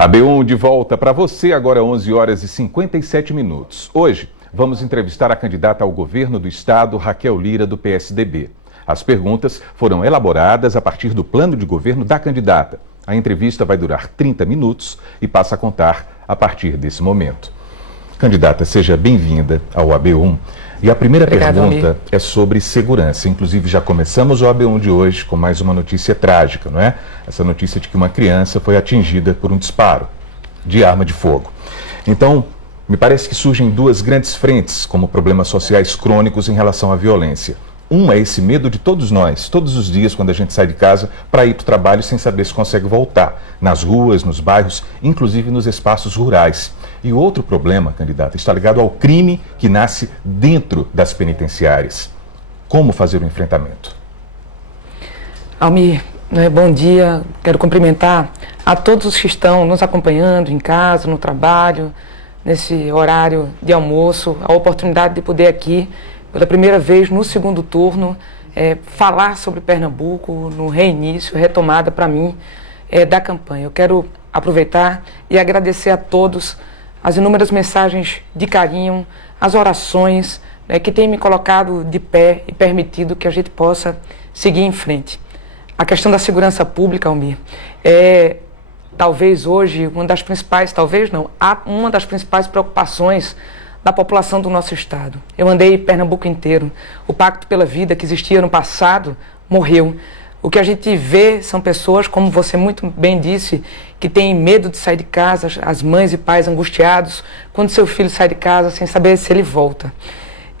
AB1 de volta para você, agora 11 horas e 57 minutos. Hoje, vamos entrevistar a candidata ao governo do estado, Raquel Lira, do PSDB. As perguntas foram elaboradas a partir do plano de governo da candidata. A entrevista vai durar 30 minutos e passa a contar a partir desse momento. Candidata, seja bem-vinda ao AB1. E a primeira pergunta é sobre segurança. Inclusive, já começamos o AB1 de hoje com mais uma notícia trágica, não é? Essa notícia de que uma criança foi atingida por um disparo de arma de fogo. Então, me parece que surgem duas grandes frentes como problemas sociais crônicos em relação à violência. Um é esse medo de todos nós, todos os dias, quando a gente sai de casa para ir para o trabalho sem saber se consegue voltar, nas ruas, nos bairros, inclusive nos espaços rurais. E outro problema, candidata, está ligado ao crime que nasce dentro das penitenciárias. Como fazer o enfrentamento? Almir, bom dia. Quero cumprimentar a todos os que estão nos acompanhando em casa, no trabalho, nesse horário de almoço, a oportunidade de poder aqui, pela primeira vez no segundo turno, falar sobre Pernambuco no reinício, retomada para mim da campanha. Eu quero aproveitar e agradecer a todos as inúmeras mensagens de carinho, as orações que têm me colocado de pé e permitido que a gente possa seguir em frente. A questão da segurança pública, Almir, talvez hoje uma das principais, uma das principais preocupações da população do nosso estado. Eu andei Pernambuco inteiro. O Pacto pela Vida que existia no passado morreu. O que a gente vê são pessoas, como você muito bem disse, que têm medo de sair de casa, as mães e pais angustiados quando seu filho sai de casa sem saber se ele volta.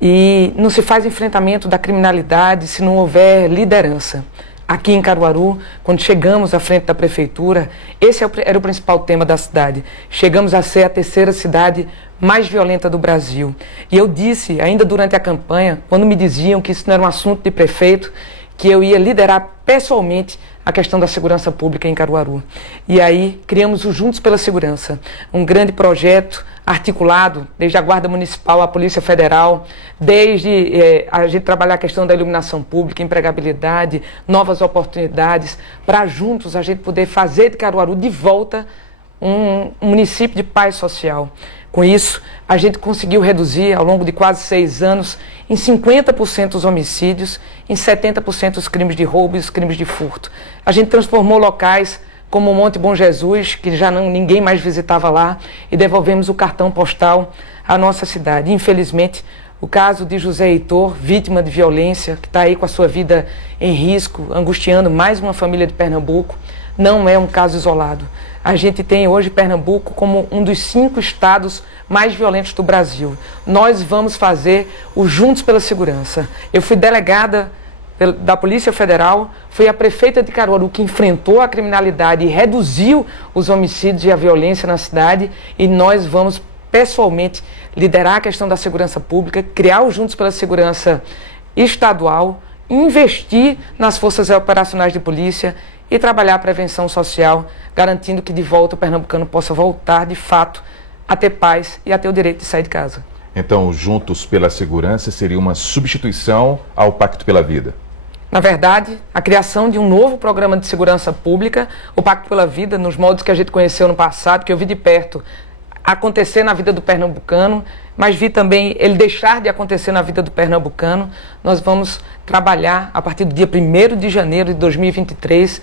E não se faz enfrentamento da criminalidade se não houver liderança. Aqui em Caruaru, quando chegamos à frente da prefeitura, esse era o principal tema da cidade. Chegamos a ser a terceira cidade mais violenta do Brasil. E eu disse, ainda durante a campanha, quando me diziam que isso não era um assunto de prefeito, que eu ia liderar pessoalmente a questão da segurança pública em Caruaru. E aí criamos o Juntos pela Segurança, um grande projeto articulado desde a Guarda Municipal, a Polícia Federal, desde a gente trabalhar a questão da iluminação pública, empregabilidade, novas oportunidades, para juntos a gente poder fazer de Caruaru de volta um município de paz social. Com isso, a gente conseguiu reduzir, ao longo de quase 6 anos, em 50% os homicídios, em 70% os crimes de roubo e os crimes de furto. A gente transformou locais como o Monte Bom Jesus, que já ninguém mais visitava lá, e devolvemos o cartão postal à nossa cidade. Infelizmente, o caso de José Heitor, vítima de violência, que está aí com a sua vida em risco, angustiando mais uma família de Pernambuco, não é um caso isolado. A gente tem hoje Pernambuco como um dos 5 estados mais violentos do Brasil. Nós vamos fazer o Juntos pela Segurança. Eu fui delegada da Polícia Federal, fui a prefeita de Caruaru que enfrentou a criminalidade e reduziu os homicídios e a violência na cidade, e nós vamos pessoalmente liderar a questão da segurança pública, criar o Juntos pela Segurança estadual, investir nas forças operacionais de polícia e trabalhar a prevenção social, garantindo que de volta o pernambucano possa voltar, de fato, a ter paz e a ter o direito de sair de casa. Então, Juntos pela Segurança seria uma substituição ao Pacto pela Vida? Na verdade, a criação de um novo programa de segurança pública, o Pacto pela Vida, nos moldes que a gente conheceu no passado, que eu vi de perto acontecer na vida do pernambucano, mas vi também ele deixar de acontecer na vida do pernambucano. Nós vamos trabalhar a partir do dia 1º de janeiro de 2023,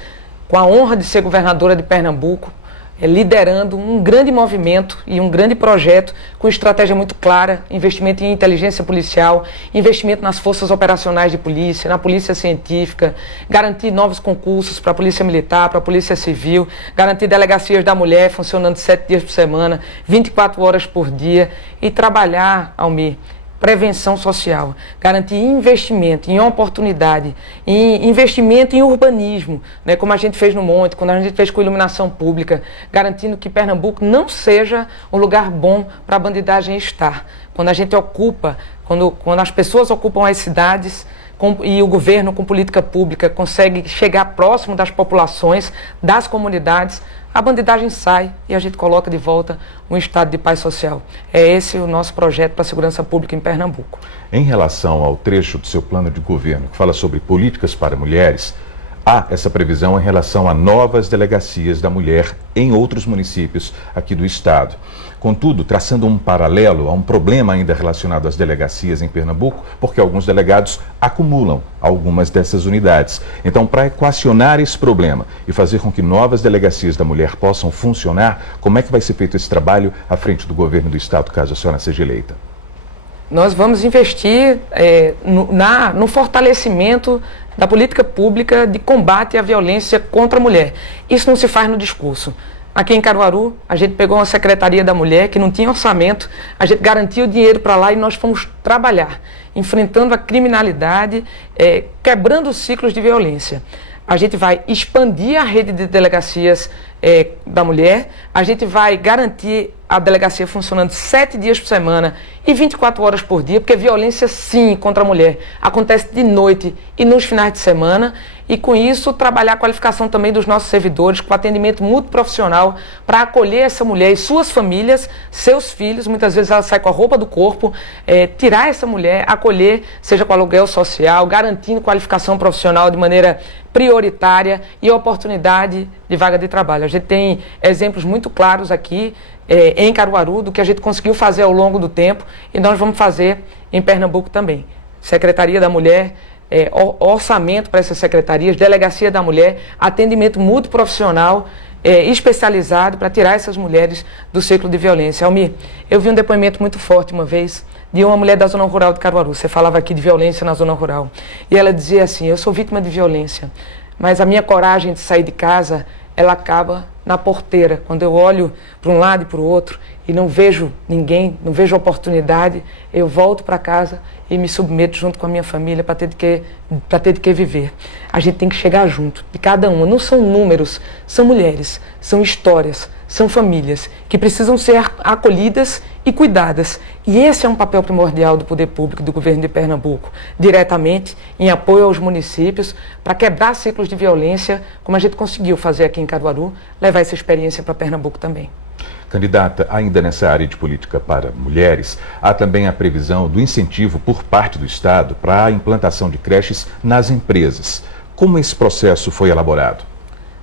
com a honra de ser governadora de Pernambuco, liderando um grande movimento e um grande projeto com estratégia muito clara, investimento em inteligência policial, investimento nas forças operacionais de polícia, na polícia científica, garantir novos concursos para a polícia militar, para a polícia civil, garantir delegacias da mulher funcionando 7 dias por semana, 24 horas por dia, e trabalhar, Almir, prevenção social, garantir investimento em oportunidade, em investimento em urbanismo, né, como a gente fez no Monte, quando a gente fez com iluminação pública, garantindo que Pernambuco não seja um lugar bom para a bandidagem estar. Quando a gente ocupa, quando as pessoas ocupam as cidades, e o governo, com política pública, consegue chegar próximo das populações, das comunidades, a bandidagem sai e a gente coloca de volta um estado de paz social. É esse o nosso projeto para a segurança pública em Pernambuco. Em relação ao trecho do seu plano de governo, que fala sobre políticas para mulheres, Há essa previsão em relação a novas delegacias da mulher em outros municípios aqui do estado. Contudo, traçando um paralelo a um problema ainda relacionado às delegacias em Pernambuco, porque alguns delegados acumulam algumas dessas unidades. Então, para equacionar esse problema e fazer com que novas delegacias da mulher possam funcionar, como é que vai ser feito esse trabalho à frente do governo do estado, caso a senhora seja eleita? Nós vamos investir no fortalecimento da política pública de combate à violência contra a mulher. Isso não se faz no discurso. Aqui em Caruaru, a gente pegou uma Secretaria da Mulher que não tinha orçamento, a gente garantiu dinheiro para lá e nós fomos trabalhar, enfrentando a criminalidade, quebrando os ciclos de violência. A gente vai expandir a rede de delegacias da mulher, a gente vai garantir a delegacia funcionando 7 dias por semana e 24 horas por dia, porque violência, sim, contra a mulher acontece de noite e nos finais de semana, e com isso trabalhar a qualificação também dos nossos servidores, com atendimento multiprofissional para acolher essa mulher e suas famílias, seus filhos. Muitas vezes ela sai com a roupa do corpo, tirar essa mulher, acolher, seja com aluguel social, garantindo qualificação profissional de maneira prioritária e oportunidade de vaga de trabalho. A gente tem exemplos muito claros aqui em Caruaru do que a gente conseguiu fazer ao longo do tempo, e nós vamos fazer em Pernambuco também. Secretaria da Mulher, orçamento para essas secretarias, Delegacia da Mulher, atendimento multiprofissional especializado para tirar essas mulheres do ciclo de violência. Almir, eu vi um depoimento muito forte uma vez de uma mulher da zona rural de Caruaru. Você falava aqui de violência na zona rural. E ela dizia assim: eu sou vítima de violência, mas a minha coragem de sair de casa, ela acaba na porteira. Quando eu olho para um lado e para o outro e não vejo ninguém, não vejo oportunidade, eu volto para casa e me submeto junto com a minha família para ter de que viver. A gente tem que chegar junto, de cada uma. Não são números, são mulheres, são histórias, são famílias que precisam ser acolhidas e cuidadas. E esse é um papel primordial do poder público, do governo de Pernambuco, diretamente em apoio aos municípios, para quebrar ciclos de violência, como a gente conseguiu fazer aqui em Caruaru, levar essa experiência para Pernambuco também. Candidata, ainda nessa área de política para mulheres, há também a previsão do incentivo por parte do Estado para a implantação de creches nas empresas. Como esse processo foi elaborado?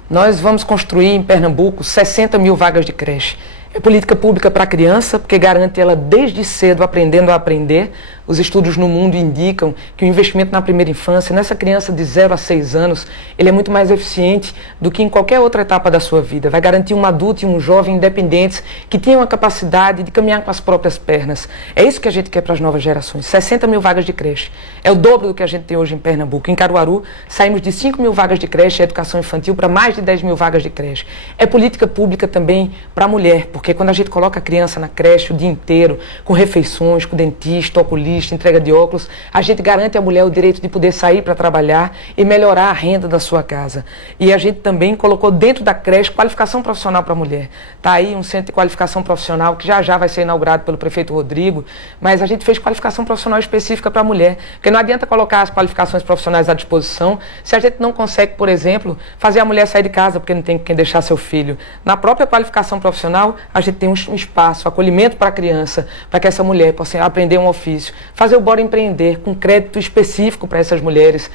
Nós vamos construir em Pernambuco 60 mil vagas de creche. É política pública para a criança, porque garante ela desde cedo aprendendo a aprender. Os estudos no mundo indicam que o investimento na primeira infância, nessa criança de 0 a 6 anos, ele é muito mais eficiente do que em qualquer outra etapa da sua vida. Vai garantir um adulto e um jovem independentes que tenham a capacidade de caminhar com as próprias pernas. É isso que a gente quer para as novas gerações. 60 mil vagas de creche. É o dobro do que a gente tem hoje em Pernambuco. Em Caruaru, saímos de 5 mil vagas de creche e educação infantil para mais de 10 mil vagas de creche. É política pública também para a mulher, porque quando a gente coloca a criança na creche o dia inteiro, com refeições, com dentista, oculista, entrega de óculos, a gente garante à mulher o direito de poder sair para trabalhar e melhorar a renda da sua casa. E a gente também colocou dentro da creche qualificação profissional para a mulher. Está aí um centro de qualificação profissional que já vai ser inaugurado pelo prefeito Rodrigo, mas a gente fez qualificação profissional específica para a mulher, porque não adianta colocar as qualificações profissionais à disposição se a gente não consegue, por exemplo, fazer a mulher sair de casa porque não tem quem deixar seu filho. Na própria qualificação profissional, a gente tem um espaço, acolhimento para a criança, para que essa mulher possa aprender um ofício, fazer o Bora Empreender com crédito específico para essas mulheres,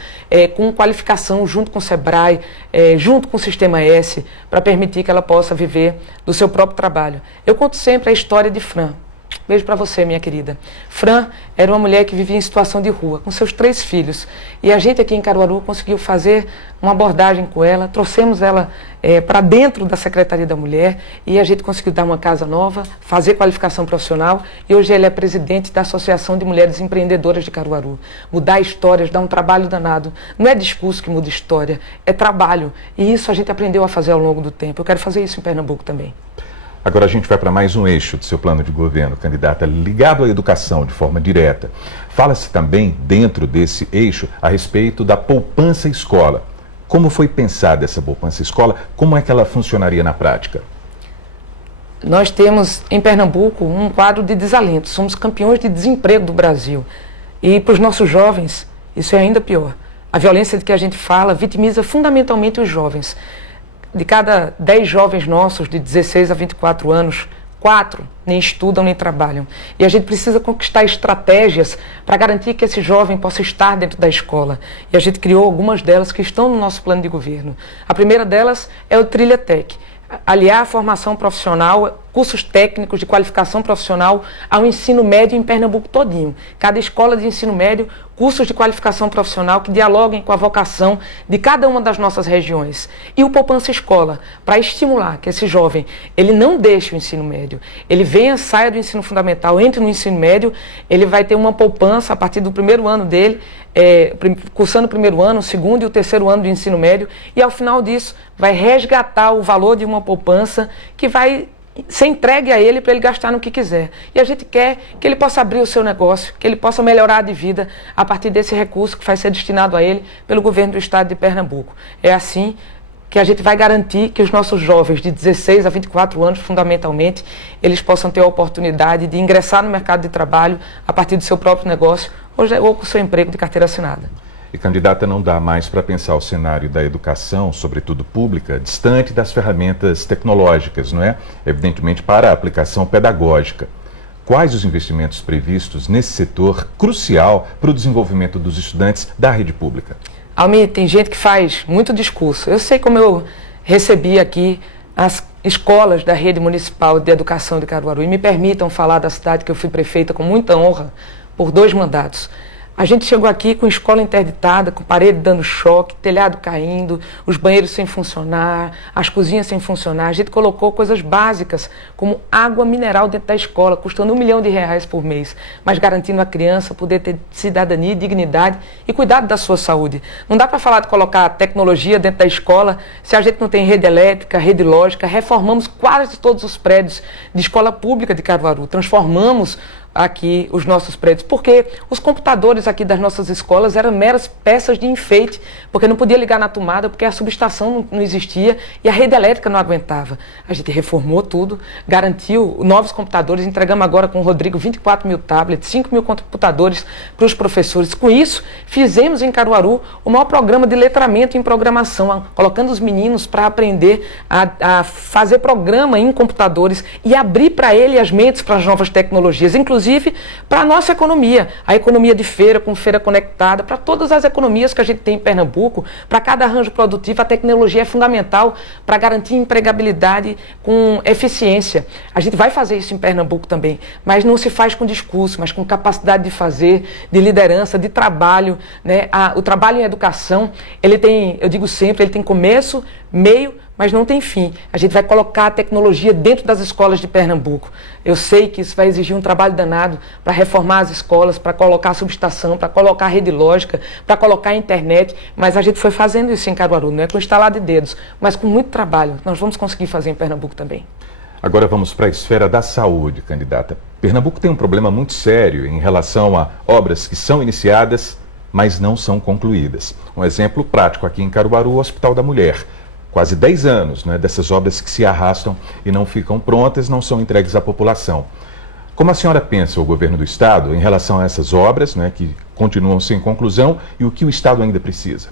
com qualificação junto com o Sebrae, junto com o Sistema S, para permitir que ela possa viver do seu próprio trabalho. Eu conto sempre a história de Fran. Beijo para você, minha querida. Fran era uma mulher que vivia em situação de rua, com seus 3 filhos. E a gente aqui em Caruaru conseguiu fazer uma abordagem com ela, trouxemos ela para dentro da Secretaria da Mulher e a gente conseguiu dar uma casa nova, fazer qualificação profissional e hoje ela é presidente da Associação de Mulheres Empreendedoras de Caruaru. Mudar histórias, dar um trabalho danado. Não é discurso que muda história, é trabalho. E isso a gente aprendeu a fazer ao longo do tempo. Eu quero fazer isso em Pernambuco também. Agora a gente vai para mais um eixo do seu plano de governo, candidata, ligado à educação de forma direta. Fala-se também, dentro desse eixo, a respeito da poupança escola. Como foi pensada essa poupança escola? Como é que ela funcionaria na prática? Nós temos em Pernambuco um quadro de desalento. Somos campeões de desemprego do Brasil. E para os nossos jovens, isso é ainda pior. A violência de que a gente fala vitimiza fundamentalmente os jovens. De cada 10 jovens nossos de 16 a 24 anos, 4 nem estudam nem trabalham. E a gente precisa conquistar estratégias para garantir que esse jovem possa estar dentro da escola. E a gente criou algumas delas que estão no nosso plano de governo. A primeira delas é o Trilha Tech. Aliar a formação profissional, cursos técnicos de qualificação profissional ao ensino médio em Pernambuco todinho. Cada escola de ensino médio, cursos de qualificação profissional que dialoguem com a vocação de cada uma das nossas regiões. E o Poupança Escola, para estimular que esse jovem, ele não deixe o ensino médio, ele venha, saia do ensino fundamental, entre no ensino médio, ele vai ter uma poupança a partir do primeiro ano dele, cursando o primeiro ano, o segundo e o terceiro ano do ensino médio, e ao final disso vai resgatar o valor de uma poupança que vai ser entregue a ele para ele gastar no que quiser. E a gente quer que ele possa abrir o seu negócio, que ele possa melhorar de vida a partir desse recurso que vai ser destinado a ele pelo governo do estado de Pernambuco. É assim que a gente vai garantir que os nossos jovens de 16 a 24 anos, fundamentalmente, eles possam ter a oportunidade de ingressar no mercado de trabalho a partir do seu próprio negócio ou com o seu emprego de carteira assinada. E, candidata, não dá mais para pensar o cenário da educação, sobretudo pública, distante das ferramentas tecnológicas, não é? Evidentemente, para a aplicação pedagógica. Quais os investimentos previstos nesse setor crucial para o desenvolvimento dos estudantes da rede pública? Almir, tem gente que faz muito discurso. Eu sei como eu recebi aqui as escolas da rede municipal de educação de Caruaru e me permitam falar da cidade que eu fui prefeita com muita honra por 2 mandatos. A gente chegou aqui com escola interditada, com parede dando choque, telhado caindo, os banheiros sem funcionar, as cozinhas sem funcionar. A gente colocou coisas básicas, como água mineral dentro da escola, custando R$1 milhão por mês, mas garantindo a criança poder ter cidadania, dignidade e cuidado da sua saúde. Não dá para falar de colocar tecnologia dentro da escola se a gente não tem rede elétrica, rede lógica. Reformamos quase todos os prédios de escola pública de Caruaru, transformamos aqui os nossos prédios, porque os computadores aqui das nossas escolas eram meras peças de enfeite, porque não podia ligar na tomada, porque a subestação não existia e a rede elétrica não aguentava. A gente reformou tudo, garantiu novos computadores, entregamos agora com o Rodrigo 24 mil tablets, 5 mil computadores para os professores. Com isso, fizemos em Caruaru o maior programa de letramento em programação, colocando os meninos para aprender a fazer programa em computadores e abrir para ele as mentes para as novas tecnologias, inclusive para a nossa economia, a economia de feira, com feira conectada, para todas as economias que a gente tem em Pernambuco, para cada arranjo produtivo, a tecnologia é fundamental para garantir empregabilidade com eficiência. A gente vai fazer isso em Pernambuco também, mas não se faz com discurso, mas com capacidade de fazer, de liderança, de trabalho, né? O trabalho em educação, ele tem, eu digo sempre, ele tem começo, meio, mas não tem fim. A gente vai colocar a tecnologia dentro das escolas de Pernambuco. Eu sei que isso vai exigir um trabalho danado para reformar as escolas, para colocar a subestação, para colocar a rede lógica, para colocar a internet, mas a gente foi fazendo isso em Caruaru, não é com estalar de dedos, mas com muito trabalho. Nós vamos conseguir fazer em Pernambuco também. Agora vamos para a esfera da saúde, candidata. Pernambuco tem um problema muito sério em relação a obras que são iniciadas, mas não são concluídas. Um exemplo prático aqui em Caruaru, o Hospital da Mulher. Quase 10 anos, né, dessas obras que se arrastam e não ficam prontas, não são entregues à população. Como a senhora pensa o governo do estado em relação a essas obras, né, que continuam sem conclusão, e o que o estado ainda precisa?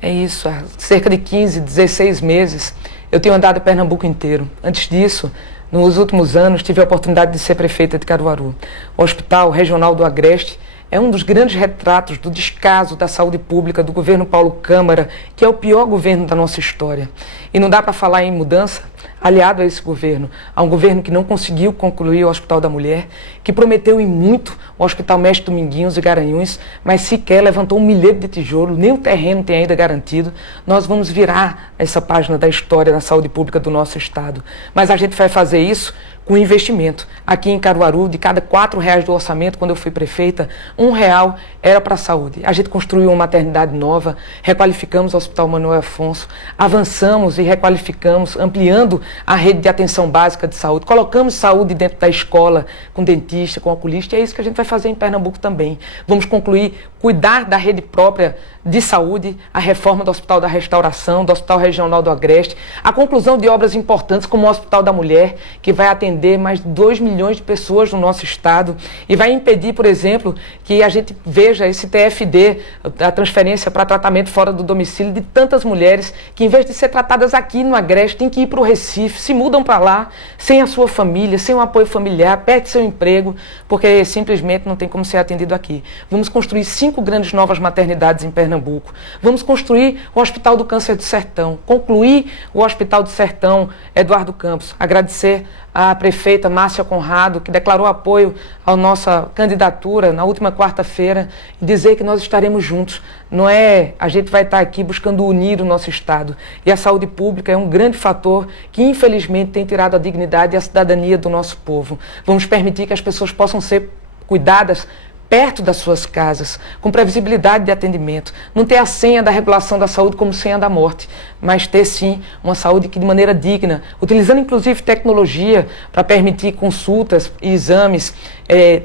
É isso, há cerca de 15, 16 meses eu tenho andado em Pernambuco inteiro. Antes disso, nos últimos anos, tive a oportunidade de ser prefeita de Caruaru. O Hospital Regional do Agreste é um dos grandes retratos do descaso da saúde pública do governo Paulo Câmara, que é o pior governo da nossa história. E não dá para falar em mudança aliado a esse governo, a um governo que não conseguiu concluir o Hospital da Mulher, que prometeu em muito o Hospital Mestre Dominguinhos e Garanhuns, mas sequer levantou um milheiro de tijolo, nem o terreno tem ainda garantido. Nós vamos virar essa página da história da saúde pública do nosso estado. Mas a gente vai fazer isso com investimento. Aqui em Caruaru, de cada R$4 do orçamento, quando eu fui prefeita, R$1 era para a saúde. A gente construiu uma maternidade nova, requalificamos o Hospital Manuel Afonso, avançamos e requalificamos, ampliando a rede de atenção básica de saúde, colocamos saúde dentro da escola, com dentista, com oculista, e é isso que a gente vai fazer em Pernambuco também. Vamos concluir, cuidar da rede própria de saúde, a reforma do Hospital da Restauração, do Hospital Regional do Agreste, a conclusão de obras importantes como o Hospital da Mulher, que vai atender mais de 2 milhões de pessoas no nosso estado e vai impedir, por exemplo, que a gente veja esse TFD, a transferência para tratamento fora do domicílio de tantas mulheres que, em vez de ser tratadas aqui no Agreste, tem que ir para o Recife Recife, se mudam para lá, sem a sua família, sem o apoio familiar, perde seu emprego, porque simplesmente não tem como ser atendido aqui. Vamos construir 5 grandes novas maternidades em Pernambuco. Vamos construir o Hospital do Câncer do Sertão, concluir o Hospital do Sertão Eduardo Campos. Agradecer à prefeita Márcia Conrado, que declarou apoio à nossa candidatura na última quarta-feira, e dizer que nós estaremos juntos. Não é a gente vai estar aqui buscando unir o nosso Estado. E a saúde pública é um grande fator que, infelizmente, tem tirado a dignidade e a cidadania do nosso povo. Vamos permitir que as pessoas possam ser cuidadas perto das suas casas, com previsibilidade de atendimento. Não ter a senha da regulação da saúde como senha da morte, mas ter sim uma saúde que de maneira digna, utilizando inclusive tecnologia para permitir consultas e exames,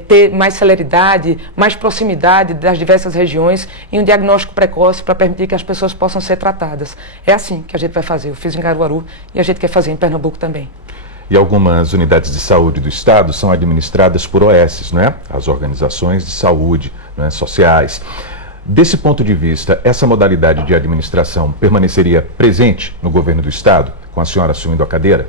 ter mais celeridade, mais proximidade das diversas regiões e um diagnóstico precoce para permitir que as pessoas possam ser tratadas. É assim que a gente vai fazer. Eu fiz em Caruaru e a gente quer fazer em Pernambuco também. E algumas unidades de saúde do Estado são administradas por OS, não é? As organizações de saúde, não é? Sociais. Desse ponto de vista, essa modalidade de administração permaneceria presente no governo do Estado, com a senhora assumindo a cadeira?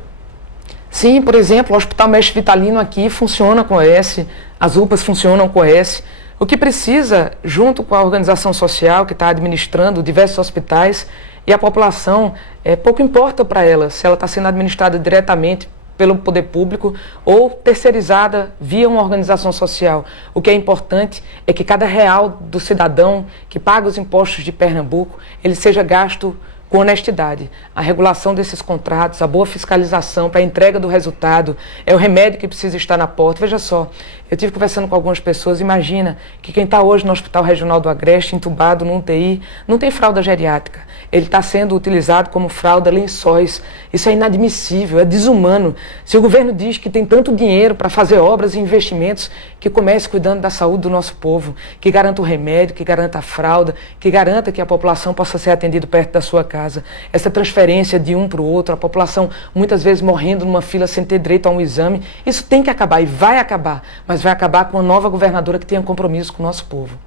Sim, por exemplo, o Hospital Mestre Vitalino aqui funciona com OS, as UPAs funcionam com OS. O que precisa, junto com a organização social que está administrando diversos hospitais, e a população, pouco importa para ela se ela está sendo administrada diretamente pelo poder público ou terceirizada via uma organização social. O que é importante é que cada real do cidadão que paga os impostos de Pernambuco, ele seja gasto com honestidade. A regulação desses contratos, a boa fiscalização para a entrega do resultado, é o remédio que precisa estar na porta. Veja só, eu estive conversando com algumas pessoas, imagina que quem está hoje no Hospital Regional do Agreste, entubado no UTI, não tem fralda geriátrica. Ele está sendo utilizado como fralda lençóis. Isso é inadmissível, é desumano. Se o governo diz que tem tanto dinheiro para fazer obras e investimentos, que comece cuidando da saúde do nosso povo, que garanta o remédio, que garanta a fralda, que garanta que a população possa ser atendida perto da sua casa. Essa transferência de um para o outro, a população muitas vezes morrendo numa fila sem ter direito a um exame, isso tem que acabar e vai acabar, mas vai acabar com uma nova governadora que tenha compromisso com o nosso povo.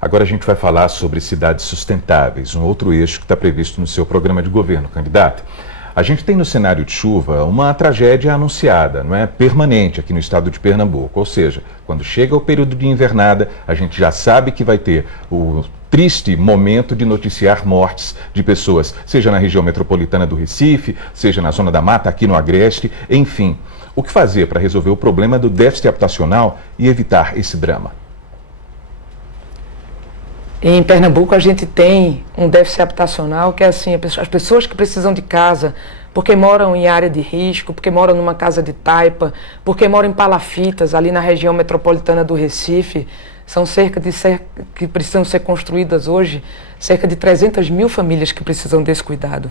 Agora a gente vai falar sobre cidades sustentáveis, um outro eixo que está previsto no seu programa de governo, candidato. A gente tem no cenário de chuva uma tragédia anunciada, não é? Permanente aqui no estado de Pernambuco. Ou seja, quando chega o período de invernada, a gente já sabe que vai ter o triste momento de noticiar mortes de pessoas, seja na região metropolitana do Recife, seja na Zona da Mata, aqui no Agreste, enfim. O que fazer para resolver o problema do déficit habitacional e evitar esse drama? Em Pernambuco a gente tem um déficit habitacional que é assim, as pessoas que precisam de casa, porque moram em área de risco, porque moram numa casa de taipa, porque moram em palafitas ali na região metropolitana do Recife, são que precisam ser construídas hoje, cerca de 300 mil famílias que precisam desse cuidado.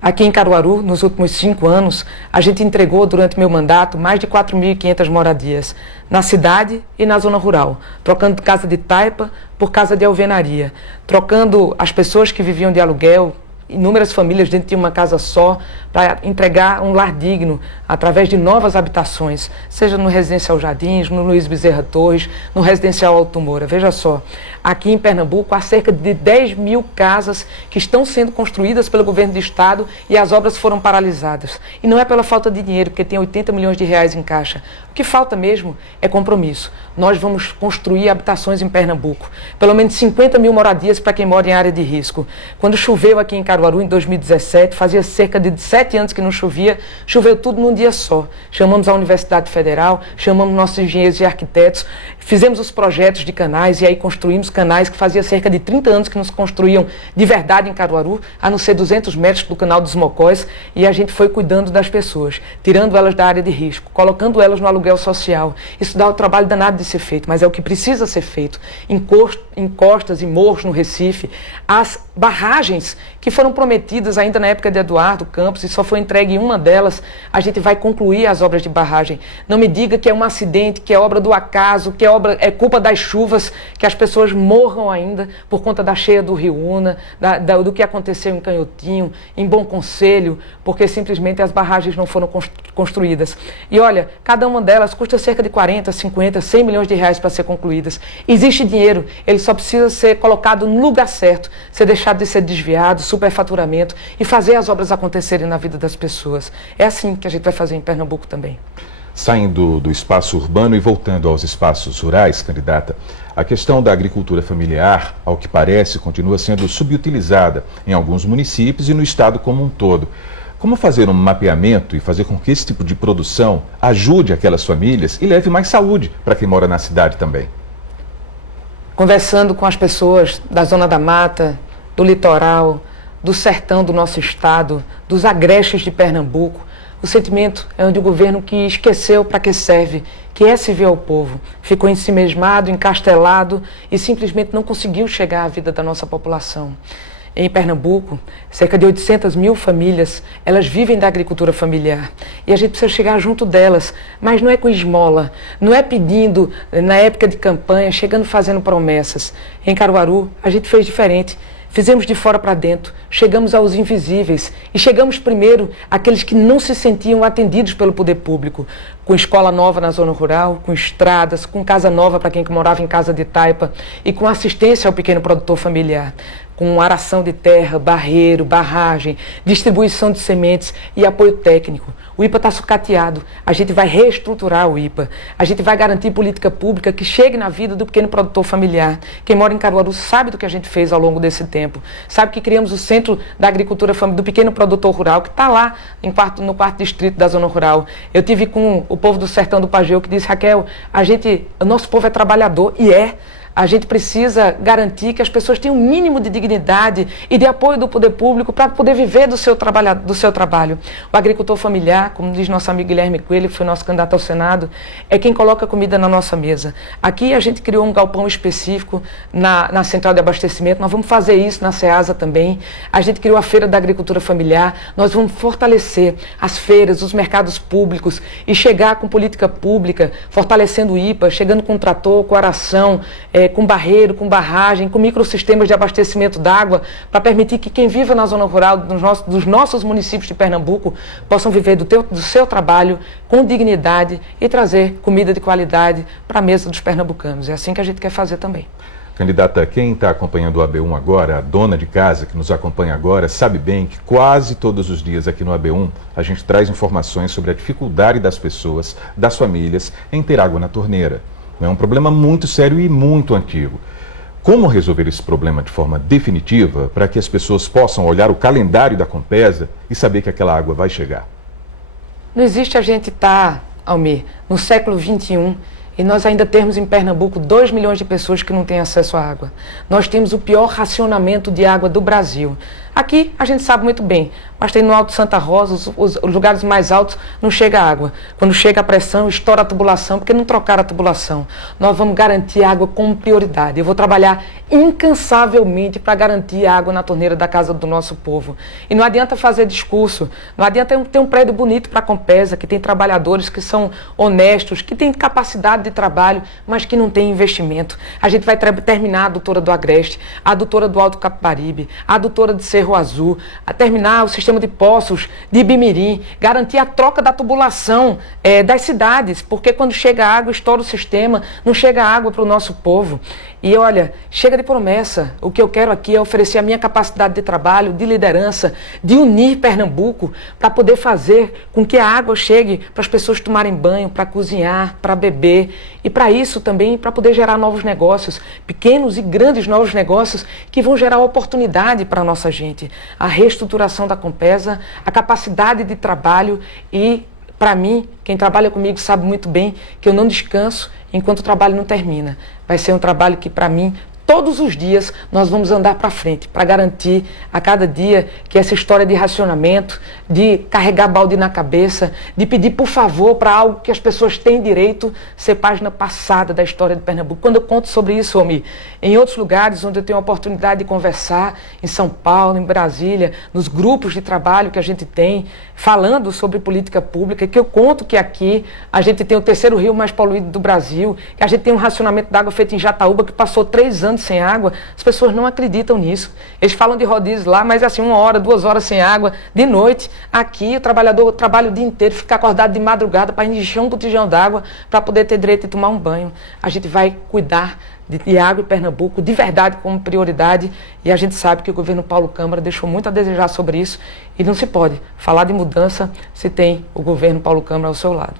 Aqui em Caruaru, nos últimos 5 anos, a gente entregou durante meu mandato mais de 4.500 moradias na cidade e na zona rural, trocando casa de taipa por casa de alvenaria, trocando as pessoas que viviam de aluguel, inúmeras famílias dentro de uma casa só, para entregar um lar digno através de novas habitações, seja no Residencial Jardins, no Luiz Bezerra Torres, no Residencial Alto Moura. Veja só, aqui em Pernambuco há cerca de 10 mil casas que estão sendo construídas pelo governo do estado e as obras foram paralisadas. E não é pela falta de dinheiro, porque tem 80 milhões de reais em caixa. O que falta mesmo é compromisso. Nós vamos construir habitações em Pernambuco, pelo menos 50 mil moradias para quem mora em área de risco. Quando choveu aqui em Caruaru em 2017, fazia cerca de 7 anos que não chovia, choveu tudo num dia só. Chamamos a Universidade Federal, chamamos nossos engenheiros e arquitetos, fizemos os projetos de canais e aí construímos canais que fazia cerca de 30 anos que nos construíam de verdade em Caruaru, a não ser 200 metros do canal dos Mocós, e a gente foi cuidando das pessoas, tirando elas da área de risco, colocando elas no aluguel social. Isso dá o trabalho danado de ser feito, mas é o que precisa ser feito. Em costas e morros no Recife, as barragens que foram prometidas ainda na época de Eduardo Campos e só foi entregue em uma delas, a gente vai concluir as obras de barragem. Não me diga que é um acidente, que é obra do acaso, que é culpa das chuvas, que as pessoas morram ainda por conta da cheia do Rio Una, do que aconteceu em Canhotinho, em Bom Conselho, porque simplesmente as barragens não foram construídas. E olha, cada uma delas custa cerca de 40, 50, 100 milhões de reais para ser concluídas. Existe dinheiro, ele só só precisa ser colocado no lugar certo, ser deixado de ser desviado, superfaturamento e fazer as obras acontecerem na vida das pessoas. É assim que a gente vai fazer em Pernambuco também. Saindo do espaço urbano e voltando aos espaços rurais, candidata, a questão da agricultura familiar, ao que parece, continua sendo subutilizada em alguns municípios e no estado como um todo. Como fazer um mapeamento e fazer com que esse tipo de produção ajude aquelas famílias e leve mais saúde para quem mora na cidade também? Conversando com as pessoas da Zona da Mata, do litoral, do sertão do nosso estado, dos agrestes de Pernambuco, o sentimento é de um governo que esqueceu para que serve, que é servir ao povo. Ficou ensimesmado, encastelado e simplesmente não conseguiu chegar à vida da nossa população. Em Pernambuco, cerca de 800 mil famílias, elas vivem da agricultura familiar. E a gente precisa chegar junto delas, mas não é com esmola, não é pedindo, na época de campanha, chegando fazendo promessas. Em Caruaru, a gente fez diferente. Fizemos de fora para dentro, chegamos aos invisíveis e chegamos primeiro àqueles que não se sentiam atendidos pelo poder público, com escola nova na zona rural, com estradas, com casa nova para quem morava em casa de taipa e com assistência ao pequeno produtor familiar, com aração de terra, barreiro, barragem, distribuição de sementes e apoio técnico. O IPA está sucateado, a gente vai reestruturar o IPA, a gente vai garantir política pública que chegue na vida do pequeno produtor familiar. Quem mora em Caruaru sabe do que a gente fez ao longo desse tempo, sabe que criamos o Centro da Agricultura do Pequeno Produtor Rural, que está lá no quarto distrito da zona rural. Eu tive com o povo do Sertão do Pajeú que disse: Raquel, o nosso povo é trabalhador, e é. A gente precisa garantir que as pessoas tenham um mínimo de dignidade e de apoio do poder público para poder viver do seu trabalho. O agricultor familiar, como diz nosso amigo Guilherme Coelho, que foi nosso candidato ao Senado, é quem coloca comida na nossa mesa. Aqui a gente criou um galpão específico na central de abastecimento, nós vamos fazer isso na SEASA também. A gente criou a Feira da Agricultura Familiar, nós vamos fortalecer as feiras, os mercados públicos e chegar com política pública, fortalecendo o IPA, chegando com trator, com aração, com barreiro, com barragem, com microsistemas de abastecimento d'água, para permitir que quem viva na zona rural dos nossos municípios de Pernambuco possam viver do seu trabalho com dignidade e trazer comida de qualidade para a mesa dos pernambucanos. É assim que a gente quer fazer também. Candidata, quem está acompanhando o AB1 agora, a dona de casa que nos acompanha agora, sabe bem que quase todos os dias aqui no AB1 a gente traz informações sobre a dificuldade das pessoas, das famílias, em ter água na torneira. É um problema muito sério e muito antigo. Como resolver esse problema de forma definitiva para que as pessoas possam olhar o calendário da Compesa e saber que aquela água vai chegar? Não existe a gente estar, Almir, no século XXI e nós ainda temos em Pernambuco 2 milhões de pessoas que não têm acesso à água. Nós temos o pior racionamento de água do Brasil. Aqui a gente sabe muito bem, mas tem no Alto Santa Rosa, os lugares mais altos, não chega água. Quando chega a pressão, estoura a tubulação, porque não trocaram a tubulação. Nós vamos garantir água como prioridade. Eu vou trabalhar incansavelmente para garantir água na torneira da casa do nosso povo. E não adianta fazer discurso, não adianta ter um prédio bonito para a Compesa, que tem trabalhadores que são honestos, que têm capacidade de trabalho, mas que não tem investimento. A gente vai terminar a adutora do Agreste, a adutora do Alto Capibaribe, a adutora de Cerro Azul, a terminar o sistema de poços de Ibimirim, garantir a troca da tubulação das cidades, porque quando chega água, estoura o sistema, não chega água para o nosso povo. E olha, chega de promessa. O que eu quero aqui é oferecer a minha capacidade de trabalho, de liderança, de unir Pernambuco para poder fazer com que a água chegue para as pessoas tomarem banho, para cozinhar, para beber e para isso também, para poder gerar novos negócios, pequenos e grandes novos negócios que vão gerar oportunidade para a nossa gente. A reestruturação da Compesa, a capacidade de trabalho e, para mim, quem trabalha comigo sabe muito bem que eu não descanso enquanto o trabalho não termina. Vai ser um trabalho que, para mim, todos os dias nós vamos andar para frente, para garantir a cada dia que essa história de racionamento, de carregar balde na cabeça, de pedir por favor para algo que as pessoas têm direito, ser página passada da história de Pernambuco. Quando eu conto sobre isso, Almir, em outros lugares onde eu tenho a oportunidade de conversar, em São Paulo, em Brasília, nos grupos de trabalho que a gente tem, falando sobre política pública, que eu conto que aqui a gente tem o terceiro rio mais poluído do Brasil, que a gente tem um racionamento d'água feito em Jataúba, que passou 3 anos anos sem água, as pessoas não acreditam nisso. Eles falam de rodízio lá, mas é assim, 1 hora, 2 horas sem água, de noite. Aqui o trabalhador trabalha o dia inteiro, fica acordado de madrugada para encher um botijão d'água para poder ter direito de tomar um banho. A gente vai cuidar de água em Pernambuco, de verdade, como prioridade, e a gente sabe que o governo Paulo Câmara deixou muito a desejar sobre isso, e não se pode falar de mudança se tem o governo Paulo Câmara ao seu lado.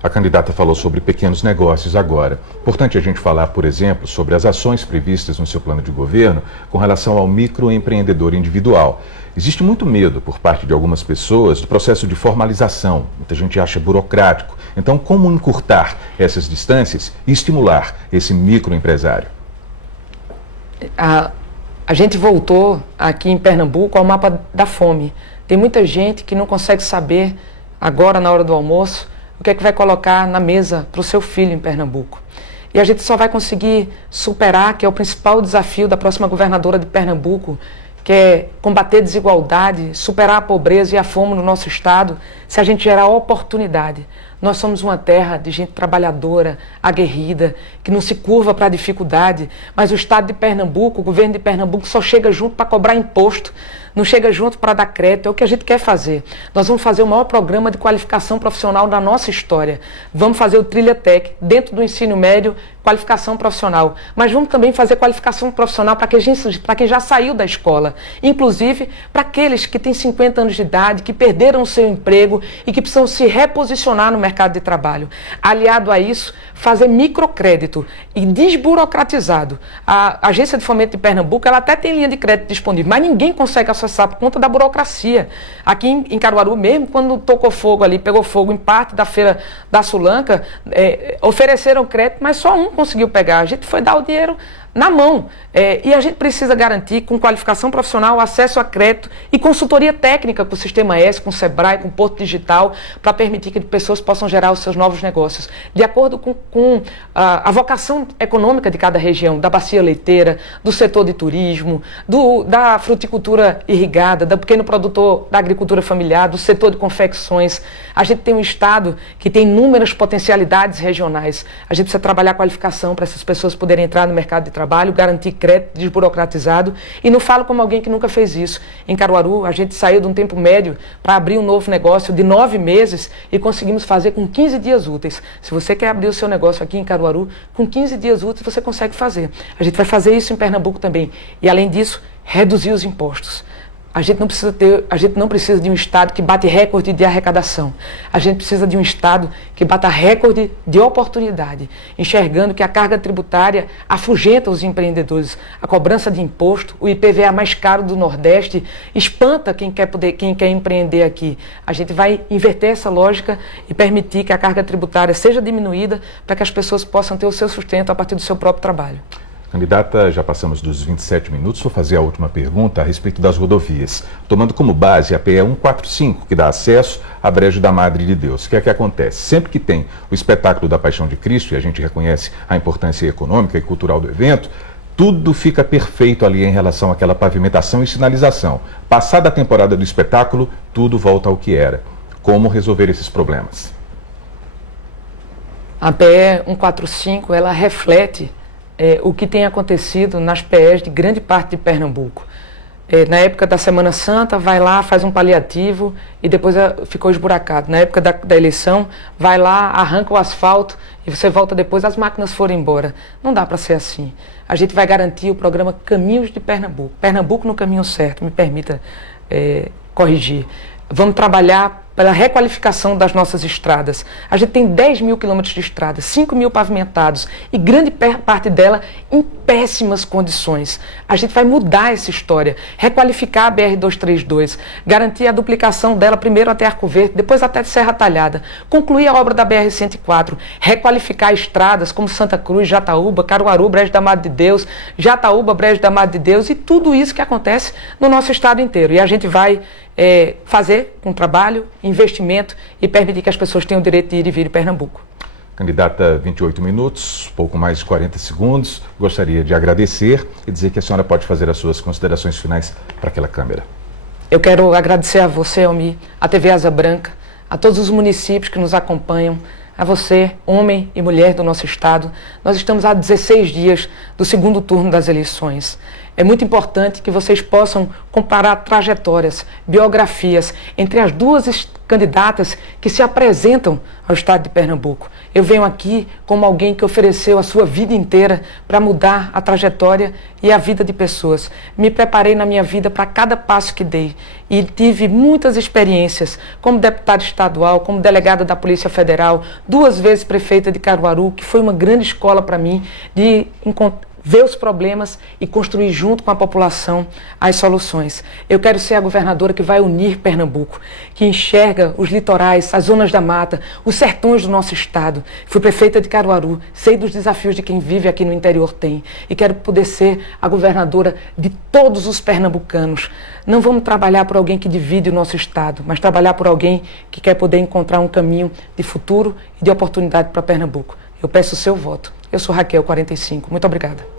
A candidata falou sobre pequenos negócios agora. Importante a gente falar, por exemplo, sobre as ações previstas no seu plano de governo com relação ao microempreendedor individual. Existe muito medo por parte de algumas pessoas do processo de formalização. Muita gente acha burocrático. Então, como encurtar essas distâncias e estimular esse microempresário? A gente voltou aqui em Pernambuco ao mapa da fome. Tem muita gente que não consegue saber, agora na hora do almoço, o que é que vai colocar na mesa para o seu filho em Pernambuco. E a gente só vai conseguir superar, que é o principal desafio da próxima governadora de Pernambuco, que é combater a desigualdade, superar a pobreza e a fome no nosso estado, se a gente gerar oportunidade. Nós somos uma terra de gente trabalhadora, aguerrida, que não se curva para a dificuldade, mas o estado de Pernambuco, o governo de Pernambuco só chega junto para cobrar imposto, não chega junto para dar crédito, é o que a gente quer fazer. Nós vamos fazer o maior programa de qualificação profissional da nossa história. Vamos fazer o Trilha Tech, dentro do ensino médio, qualificação profissional. Mas vamos também fazer qualificação profissional para quem já saiu da escola. Inclusive, para aqueles que têm 50 anos de idade, que perderam o seu emprego e que precisam se reposicionar no mercado de trabalho. Aliado a isso, fazer microcrédito e desburocratizado. A Agência de Fomento de Pernambuco, ela até tem linha de crédito disponível, mas ninguém consegue acessar por conta da burocracia. Aqui em Caruaru mesmo, quando tocou fogo ali, pegou fogo em parte da feira da Sulanca, ofereceram crédito, mas só um conseguiu pegar. A gente foi dar o dinheiro na mão. E a gente precisa garantir, com qualificação profissional, acesso a crédito e consultoria técnica com o Sistema S, com o Sebrae, com o Porto Digital, para permitir que pessoas possam gerar os seus novos negócios. De acordo com a vocação econômica de cada região, da bacia leiteira, do setor de turismo, da fruticultura irrigada, do pequeno produtor da agricultura familiar, do setor de confecções. A gente tem um estado que tem inúmeras potencialidades regionais. A gente precisa trabalhar a qualificação para essas pessoas poderem entrar no mercado de trabalho, garantir crédito desburocratizado, e não falo como alguém que nunca fez isso. Em Caruaru, a gente saiu de um tempo médio para abrir um novo negócio de 9 meses e conseguimos fazer com 15 dias úteis. Se você quer abrir o seu negócio aqui em Caruaru, com 15 dias úteis você consegue fazer. A gente vai fazer isso em Pernambuco também. E além disso, reduzir os impostos. A gente não precisa de um estado que bate recorde de arrecadação. A gente precisa de um estado que bata recorde de oportunidade, enxergando que a carga tributária afugenta os empreendedores. A cobrança de imposto, o IPVA mais caro do Nordeste, espanta quem quer empreender aqui. A gente vai inverter essa lógica e permitir que a carga tributária seja diminuída para que as pessoas possam ter o seu sustento a partir do seu próprio trabalho. Candidata, já passamos dos 27 minutos, vou fazer a última pergunta a respeito das rodovias. Tomando como base a PE 145, que dá acesso à Brejo da Madre de Deus. O que é que acontece? Sempre que tem o espetáculo da Paixão de Cristo, e a gente reconhece a importância econômica e cultural do evento, tudo fica perfeito ali em relação àquela pavimentação e sinalização. Passada a temporada do espetáculo, tudo volta ao que era. Como resolver esses problemas? A PE 145, ela reflete o que tem acontecido nas PEs de grande parte de Pernambuco. Na época da Semana Santa, vai lá, faz um paliativo e depois ficou esburacado. Na época da eleição, vai lá, arranca o asfalto e você volta depois, as máquinas foram embora. Não dá para ser assim. A gente vai garantir o programa Caminhos de Pernambuco. Pernambuco no caminho certo, me permita corrigir. Vamos trabalhar pela requalificação das nossas estradas. A gente tem 10 mil quilômetros de estradas, 5 mil pavimentados e grande parte dela em péssimas condições. A gente vai mudar essa história, requalificar a BR-232, garantir a duplicação dela primeiro até Arco Verde, depois até Serra Talhada, concluir a obra da BR-104, requalificar estradas como Santa Cruz, Jataúba, Caruaru, Brejo da Madre de Deus, Jataúba, Brejo da Madre de Deus e tudo isso que acontece no nosso estado inteiro. E a gente vai fazer com trabalho, investimento e permitir que as pessoas tenham o direito de ir e vir em Pernambuco. Candidata, 28 minutos, pouco mais de 40 segundos. Gostaria de agradecer e dizer que a senhora pode fazer as suas considerações finais para aquela câmera. Eu quero agradecer a você, Almir, a TV Asa Branca, a todos os municípios que nos acompanham. a você, homem e mulher do nosso estado, nós estamos há 16 dias do segundo turno das eleições. É muito importante que vocês possam comparar trajetórias, biografias entre as duas candidatas que se apresentam ao estado de Pernambuco. Eu venho aqui como alguém que ofereceu a sua vida inteira para mudar a trajetória e a vida de pessoas. Me preparei na minha vida para cada passo que dei e tive muitas experiências como deputada estadual, como delegada da Polícia Federal, 2 vezes prefeita de Caruaru, que foi uma grande escola para mim de ver os problemas e construir junto com a população as soluções. Eu quero ser a governadora que vai unir Pernambuco, que enxerga os litorais, as zonas da mata, os sertões do nosso estado. Fui prefeita de Caruaru, sei dos desafios de quem vive aqui no interior tem e quero poder ser a governadora de todos os pernambucanos. Não vamos trabalhar por alguém que divide o nosso estado, mas trabalhar por alguém que quer poder encontrar um caminho de futuro e de oportunidade para Pernambuco. Eu peço o seu voto. Eu sou Raquel, 45. Muito obrigada.